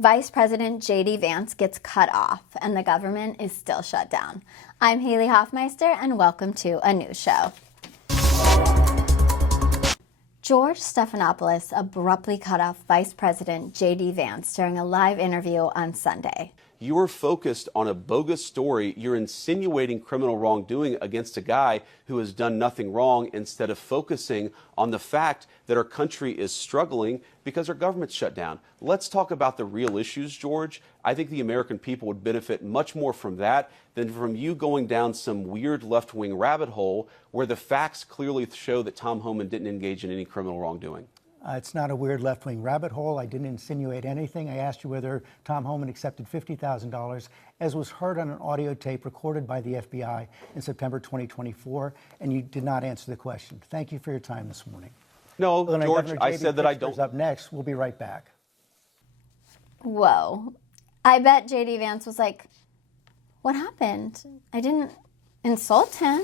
Vice President J.D. Vance gets cut off and the government is still shut down. I'm Haley Hoffmeister and welcome to a news show. George Stephanopoulos abruptly cut off Vice President J.D. Vance during a live interview on Sunday. You're focused on a bogus story. You're insinuating criminal wrongdoing against a guy who has done nothing wrong instead of focusing on the fact that our country is struggling because our government's shut down. Let's talk about the real issues, George. I think the American people would benefit much more from that than from you going down some weird left-wing rabbit hole where the facts clearly show that Tom Homan didn't engage in any criminal wrongdoing. It's not a weird left-wing rabbit hole. I didn't insinuate anything. I asked you whether Tom Homan accepted $50,000, as was heard on an audio tape recorded by the FBI in September 2024, and you did not answer the question. Thank you for your time this morning. No, George, I said that I don't. Up next, we'll be right back. Whoa. I bet J.D. Vance was like, what happened? I didn't insult him.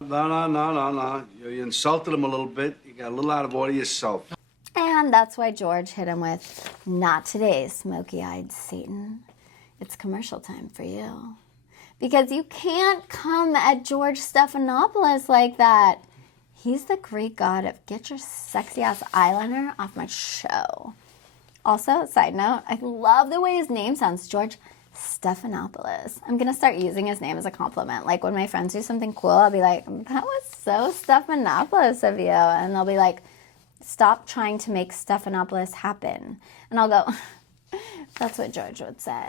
No. You insulted him a little bit. You got a little out of order yourself. And that's why George hit him with, not today, smoky-eyed Satan. It's commercial time for you. Because you can't come at George Stephanopoulos like that. He's the Greek god of get your sexy-ass eyeliner off my show. Also, side note, I love the way his name sounds, George Stephanopoulos. I'm going to start using his name as a compliment. Like when my friends do something cool, I'll be like, that was so Stephanopoulos of you. And they'll be like, stop trying to make Stephanopoulos happen. And I'll go, that's what George would say.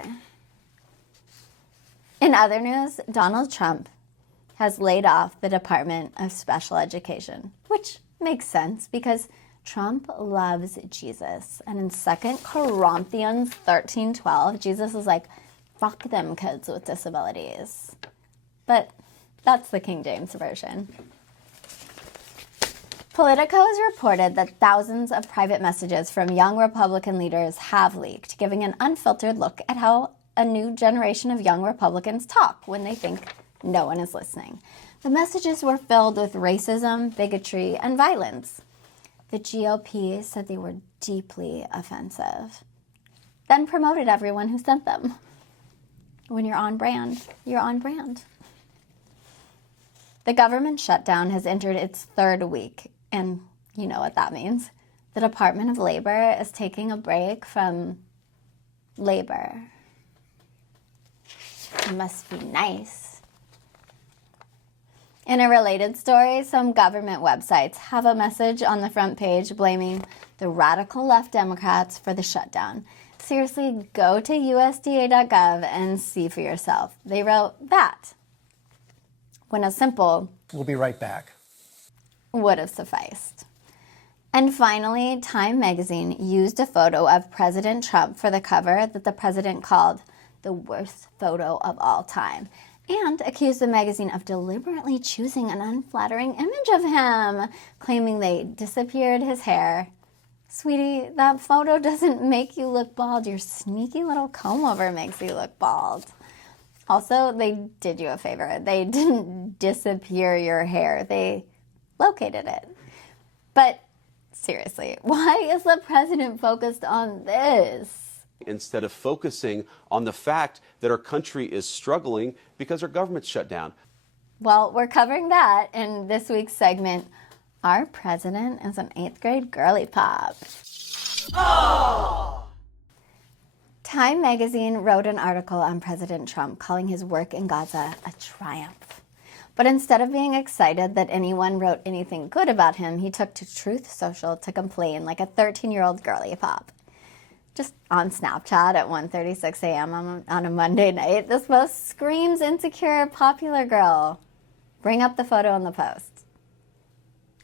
In other news, Donald Trump has laid off the Department of Special Education, which makes sense because Trump loves Jesus. And in 2 Corinthians 13:12, Jesus is like, fuck them kids with disabilities. But that's the King James Version. Politico has reported that thousands of private messages from young Republican leaders have leaked, giving an unfiltered look at how a new generation of young Republicans talk when they think no one is listening. The messages were filled with racism, bigotry, and violence. The GOP said they were deeply offensive, then promoted everyone who sent them. When you're on brand, you're on brand. The government shutdown has entered its third week, and you know what that means. The Department of Labor is taking a break from labor. It must be nice. In a related story, some government websites have a message on the front page blaming the radical left Democrats for the shutdown. Seriously, go to USDA.gov and see for yourself. They wrote that, when a simple We'll be right back. would have sufficed. And finally, Time magazine used a photo of President Trump for the cover that the president called the worst photo of all time, and accused the magazine of deliberately choosing an unflattering image of him, claiming they disappeared his hair. Sweetie, that photo doesn't make you look bald. Your sneaky little comb-over makes you look bald. Also, they did you a favor. They didn't disappear your hair. They located it. But seriously, why is the president focused on this? Instead of focusing on the fact that our country is struggling because our government's shut down. Well, we're covering that in this week's segment, Our President is an 8th Grade Girly Pop. Oh! Time magazine wrote an article on President Trump calling his work in Gaza a triumph. But instead of being excited that anyone wrote anything good about him, he took to Truth Social to complain like a 13-year-old girly pop. Just on Snapchat at 1:36 a.m. on a Monday night, this post screams insecure popular girl. Bring up the photo in the post.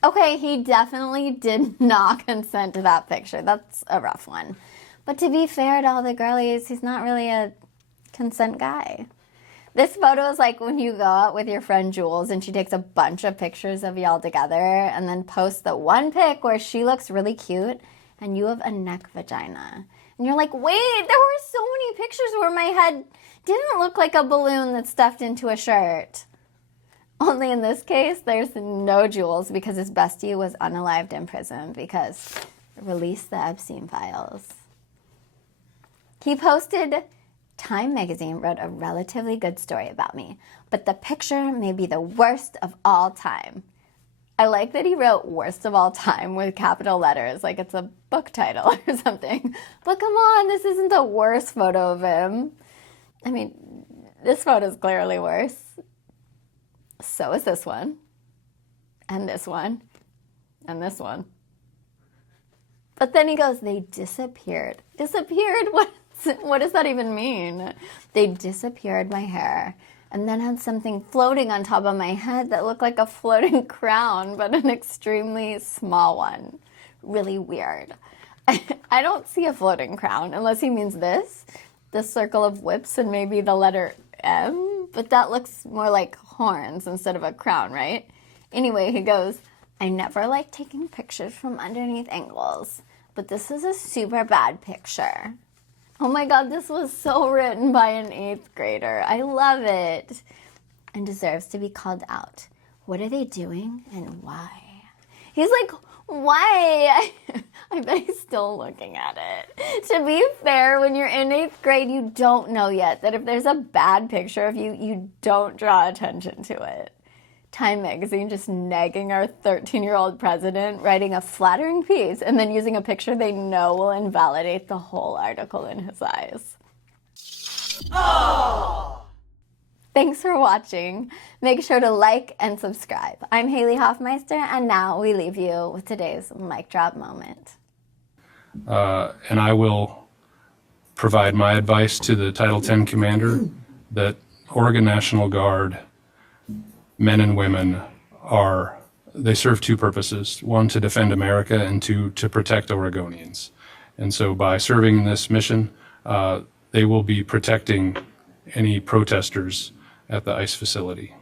Okay, he definitely did not consent to that picture. That's a rough one. But to be fair to all the girlies, he's not really a consent guy. This photo is like when you go out with your friend Jules and she takes a bunch of pictures of y'all together and then posts the one pic where she looks really cute and you have a neck vagina. And you're like, wait, there were so many pictures where my head didn't look like a balloon that's stuffed into a shirt. Only in this case, there's no Jules because his bestie was unalived in prison because release the Epstein files. He posted, Time magazine wrote a relatively good story about me, but the picture may be the worst of all time. I like that he wrote worst of all time with capital letters, like it's a book title or something. But come on, this isn't the worst photo of him. I mean, this photo is clearly worse. So is this one. And this one. And this one. But then he goes, they disappeared. Disappeared? What does that even mean? They disappeared my hair and then had something floating on top of my head that looked like a floating crown, but an extremely small one. Really weird. I don't see a floating crown unless he means this circle of whips and maybe the letter M, but that looks more like horns instead of a crown, right? Anyway, he goes, I never like taking pictures from underneath angles, but this is a super bad picture. Oh my God, this was so written by an 8th grader. I love it. And deserves to be called out. What are they doing and why? He's like, why? I bet he's still looking at it. To be fair, when you're in 8th grade, you don't know yet that if there's a bad picture of you, you don't draw attention to it. Time magazine just nagging our 13-year-old president, writing a flattering piece, and then using a picture they know will invalidate the whole article in his eyes. Oh! Thanks for watching. Make sure to like and subscribe. I'm Haley Hoffmeister, and now we leave you with today's mic drop moment. And I will provide my advice to the Title X commander that Oregon National Guard men and women they serve two purposes. One, to defend America, and two, to protect Oregonians. And so by serving this mission, they will be protecting any protesters at the ICE facility.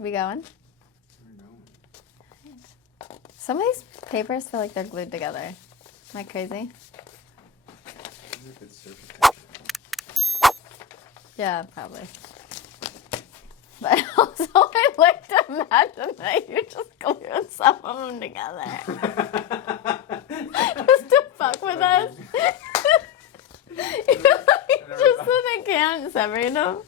We going? Some of these papers feel like they're glued together. Am I crazy? Yeah, probably. But also, I like to imagine that you just glued some of them together. Just to fuck with us. Just so they can't separate them.